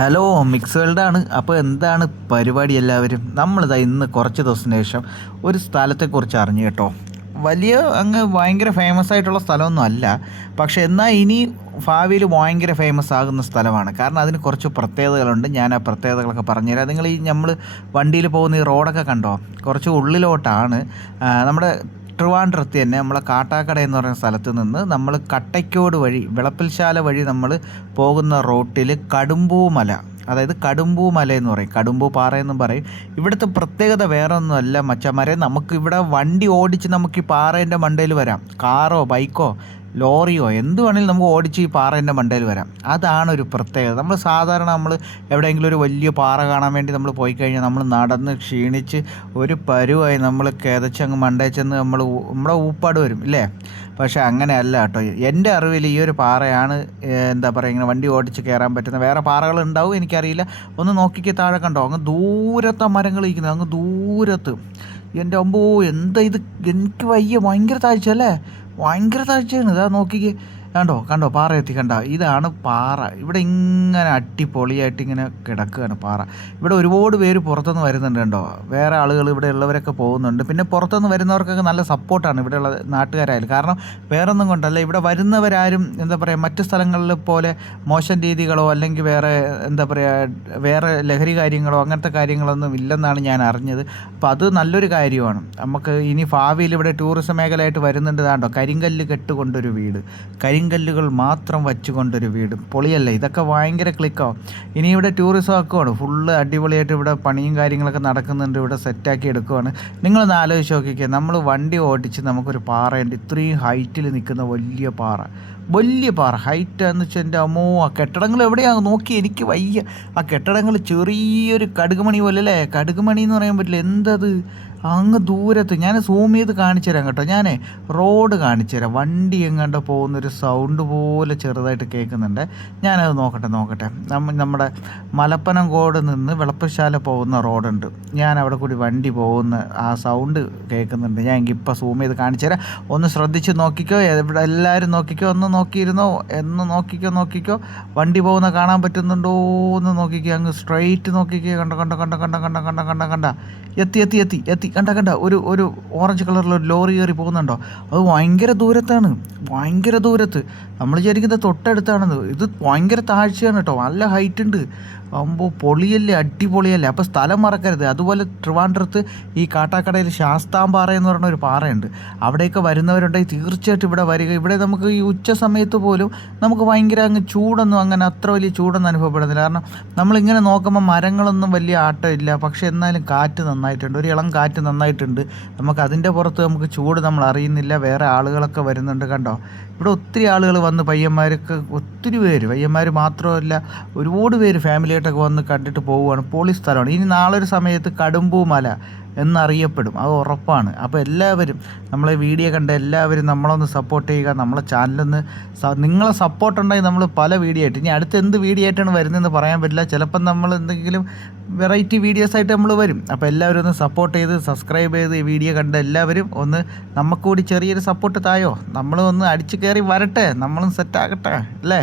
Hello mix വേൾഡാണ്. അപ്പോൾ എന്താണ് പരിപാടി എല്ലാവരും? നമ്മളിതാ ഇന്ന് കുറച്ച് ദിവസത്തിന് ശേഷം ഒരു സ്ഥലത്തെക്കുറിച്ച് അറിഞ്ഞു കേട്ടോ. വലിയ അങ്ങ് ഭയങ്കര ഫേമസ് ആയിട്ടുള്ള സ്ഥലമൊന്നും അല്ല, പക്ഷേ എന്നാൽ ഇനി ഭാവിയിൽ ഭയങ്കര ഫേമസ് ആകുന്ന സ്ഥലമാണ്. കാരണം അതിന് കുറച്ച് പ്രത്യേകതകളുണ്ട്. ഞാൻ ആ പ്രത്യേകതകളൊക്കെ പറഞ്ഞുതരാം. നിങ്ങൾ ഈ നമ്മൾ വണ്ടിയിൽ പോകുന്ന ഈ റോഡൊക്കെ കണ്ടോ? കുറച്ച് ഉള്ളിലോട്ടാണ്. നമ്മുടെ ട്രിവാൻഡ്രത്ത് തന്നെ നമ്മളെ കാട്ടാക്കട എന്ന് പറയുന്ന സ്ഥലത്ത് നിന്ന് നമ്മൾ കട്ടയ്ക്കോട് വഴി വിളപ്പിൽശാല വഴി നമ്മൾ പോകുന്ന റോട്ടിൽ കടുമ്പൂ മല, അതായത് കടുമ്പൂ മല എന്ന് പറയും, കടുമ്പൂ പാറ എന്നും പറയും. ഇവിടുത്തെ പ്രത്യേകത വേറെ ഒന്നുമല്ല മച്ചന്മാരെ, നമുക്ക് ഇവിടെ വണ്ടി ഓടിച്ച് നമുക്ക് ഈ പാറേൻ്റെ മണ്ടയിൽ വരാം. കാറോ ബൈക്കോ ലോറിയോ എന്ത് വേണമെങ്കിലും നമുക്ക് ഓടിച്ച് ഈ പാറേൻ്റെ മണ്ടയിൽ വരാം. അതാണ് ഒരു പ്രത്യേകത. നമ്മൾ എവിടെയെങ്കിലും ഒരു വലിയ പാറ കാണാൻ വേണ്ടി നമ്മൾ പോയി കഴിഞ്ഞാൽ നമ്മൾ നടന്ന് ക്ഷീണിച്ച് ഒരു പരുവായി നമ്മൾ കിതച്ചങ്ങ് മണ്ടയിൽ ചെന്ന് നമ്മുടെ ഊപ്പാട് വരും ഇല്ലേ. പക്ഷേ അങ്ങനെയല്ല കേട്ടോ. എൻ്റെ അറിവിൽ ഈ ഒരു പാറയാണ് എന്താ പറയുക, ഇങ്ങനെ വണ്ടി ഓടിച്ച് കയറാൻ പറ്റുന്ന. വേറെ പാറകളുണ്ടാവും എനിക്കറിയില്ല. ഒന്ന് നോക്കിക്ക്, താഴെ കണ്ടോ അങ്ങ് ദൂരത്തെ മരങ്ങൾ ഇരിക്കുന്നത്, അങ്ങ് ദൂരത്ത്. എൻ്റെ അമ്പോ എന്താ ഇത്, എനിക്ക് വയ്യ, ഭയങ്കര താഴ്ച അല്ലേ, ഭയങ്കര താഴ്ചയാണ്. ഇതാ നോക്കിക്കേ, കണ്ടോ പാറ എത്തി, ഇതാണ് പാറ. ഇവിടെ ഇങ്ങനെ അടിപൊളിയായിട്ട് ഇങ്ങനെ കിടക്കുകയാണ് പാറ. ഇവിടെ ഒരുപാട് പേര് പുറത്തുനിന്ന് വരുന്നുണ്ട് കണ്ടോ. വേറെ ആളുകൾ ഇവിടെ ഉള്ളവരൊക്കെ പോകുന്നുണ്ട്. പിന്നെ പുറത്തുനിന്ന് വരുന്നവർക്കൊക്കെ നല്ല സപ്പോർട്ടാണ് ഇവിടെയുള്ള നാട്ടുകാരായാലും. കാരണം വേറൊന്നും കൊണ്ടല്ല, ഇവിടെ വരുന്നവരാരും എന്താ പറയുക മറ്റു സ്ഥലങ്ങളിൽ പോലെ മോശം രീതികളോ അല്ലെങ്കിൽ വേറെ ലഹരി കാര്യങ്ങളോ അങ്ങനത്തെ കാര്യങ്ങളൊന്നും ഇല്ലെന്നാണ് ഞാൻ അറിഞ്ഞത്. അപ്പോൾ അത് നല്ലൊരു കാര്യമാണ്. നമുക്ക് ഇനി ഭാവിയിൽ ഇവിടെ ടൂറിസം മേഖലയായിട്ട് വരുന്നുണ്ട്. കണ്ടോ കരിങ്കല്ല് കെട്ടുകൊണ്ടൊരു വീട്, കരിങ്കല്ലുകൾ മാത്രം വച്ചുകൊണ്ടൊരു വീട്. പൊളിയല്ലേ ഇതൊക്കെ, ഭയങ്കര ക്ലിക്കാവും. ഇനി ഇവിടെ ടൂറിസം ആക്കുവാണ്, ഫുള്ള് അടിപൊളിയായിട്ട് ഇവിടെ പണിയും കാര്യങ്ങളൊക്കെ നടക്കുന്നുണ്ട്, ഇവിടെ സെറ്റാക്കി എടുക്കുവാണ്. നിങ്ങളൊന്ന് ആലോചിച്ച് നോക്കിക്കുക, നമ്മൾ വണ്ടി ഓടിച്ച് നമുക്കൊരു പാറയുണ്ട്, ഇത്രയും ഹൈറ്റിൽ നിൽക്കുന്ന വലിയ പാറ ഹൈറ്റ് എന്ന് വെച്ചാൽ എൻ്റെ അമ്മോ. ആ കെട്ടിടങ്ങൾ എവിടെയാണ് നോക്കി, എനിക്ക് വയ്യ. ആ കെട്ടിടങ്ങൾ ചെറിയൊരു കടുകുമണി പോലെ അല്ലേ, കടുകുമണി എന്ന് പറയാൻ പറ്റില്ല, എന്തത് അങ്ങ് ദൂരത്ത്. ഞാൻ സൂം ചെയ്ത് കാണിച്ചു തരാം കേട്ടോ. ഞാൻ റോഡ് കാണിച്ചു തരാം. വണ്ടി എങ്ങാണ്ട് പോകുന്നൊരു സൗണ്ട് പോലെ ചെറുതായിട്ട് കേൾക്കുന്നുണ്ട്. ഞാനത് നോക്കട്ടെ. നമ്മുടെ മലപ്പനംകോട് നിന്ന് വിളപ്പശാല പോകുന്ന റോഡുണ്ട്, ഞാൻ അവിടെ കൂടി വണ്ടി പോകുന്ന ആ സൗണ്ട് കേൾക്കുന്നുണ്ട്. ഞാൻ ഇപ്പോൾ സൂം ചെയ്ത് കാണിച്ചു തരാം. ഒന്ന് ശ്രദ്ധിച്ച് നോക്കിക്കോ, ഇവിടെ എല്ലാവരും നോക്കിക്കോ, ഒന്ന് നോക്കിയിരുന്നോ, നോക്കിക്കോ. വണ്ടി പോകുന്ന കാണാൻ പറ്റുന്നുണ്ടോ എന്ന് നോക്കിക്കോ, അങ്ങ് സ്ട്രെയിറ്റ് നോക്കിക്കോ. കണ്ട എത്തി കണ്ട ഒരു ഓറഞ്ച് കളറിലൊരു ലോറി കയറി പോകുന്നുണ്ടോ. അത് ഭയങ്കര ദൂരത്ത്. നമ്മൾ വിചാരിക്കുന്നത് തൊട്ടടുത്താണെന്ന്. ഇത് ഭയങ്കര താഴ്ചയാണ് കേട്ടോ, നല്ല ഹൈറ്റ് ഉണ്ട്. ആകുമ്പോൾ പൊളിയല്ലേ, അടിപൊളിയല്ലേ. അപ്പോൾ സ്ഥലം മറക്കരുത്. അതുപോലെ ട്രിവാൻഡ്രത്ത് ഈ കാട്ടാക്കടയിൽ ശാസ്താംപാറ എന്ന് പറയുന്ന ഒരു പാറയുണ്ട്. അവിടെയൊക്കെ വരുന്നവരുണ്ടെങ്കിൽ തീർച്ചയായിട്ടും ഇവിടെ വരിക. ഇവിടെ നമുക്ക് ഈ ഉച്ച സമയത്ത് പോലും നമുക്ക് ഭയങ്കര അങ്ങ് ചൂടൊന്നും, അങ്ങനെ അത്ര വലിയ ചൂടൊന്നും അനുഭവപ്പെടുന്നില്ല. കാരണം നമ്മളിങ്ങനെ നോക്കുമ്പോൾ മരങ്ങളൊന്നും വലിയ ആട്ടമില്ല, പക്ഷേ എന്നാലും കാറ്റ് നന്നായിട്ടുണ്ട്, ഒരു ഇളം കാറ്റ് നന്നായിട്ടുണ്ട്. നമുക്ക് അതിൻ്റെ പുറത്ത് നമുക്ക് ചൂട് നമ്മൾ അറിയുന്നില്ല. വേറെ ആളുകളൊക്കെ വരുന്നുണ്ട് കണ്ടോ. ഇവിടെ ഒത്തിരി ആളുകൾ വന്ന്, ഒത്തിരി പേര്, പയ്യന്മാർ മാത്രമല്ല ഒരുപാട് പേര് ഫാമിലിയായിട്ടൊക്കെ വന്ന് കണ്ടിട്ട് പോവുകയാണ്. പൊളി സ്ഥലമാണ്. ഇനി നാളെ ഒരു സമയത്ത് കടുമ്പൂ മല എന്നറിയപ്പെടും, അത് ഉറപ്പാണ്. അപ്പോൾ എല്ലാവരും നമ്മളെ വീഡിയോ കണ്ട എല്ലാവരും നമ്മളൊന്ന് സപ്പോർട്ട് ചെയ്യുക. നമ്മളെ ചാനലൊന്ന് നിങ്ങളെ സപ്പോർട്ടുണ്ടെങ്കിൽ നമ്മൾ പല വീഡിയോ ആയിട്ട്, ഇനി അടുത്ത് എന്ത് വീഡിയോ ആയിട്ടാണ് വരുന്നതെന്ന് പറയാൻ പറ്റില്ല. ചിലപ്പം നമ്മൾ എന്തെങ്കിലും വെറൈറ്റി വീഡിയോസായിട്ട് നമ്മൾ വരും. അപ്പോൾ എല്ലാവരും ഒന്ന് സപ്പോർട്ട് ചെയ്ത് സബ്സ്ക്രൈബ് ചെയ്ത് ഈ വീഡിയോ കണ്ട എല്ലാവരും ഒന്ന് നമുക്ക് കൂടി ചെറിയൊരു സപ്പോർട്ട് തായോ. നമ്മൾ ഒന്ന് അടിച്ചു കയറി വരട്ടെ, നമ്മളും സെറ്റാകട്ടെ അല്ലേ.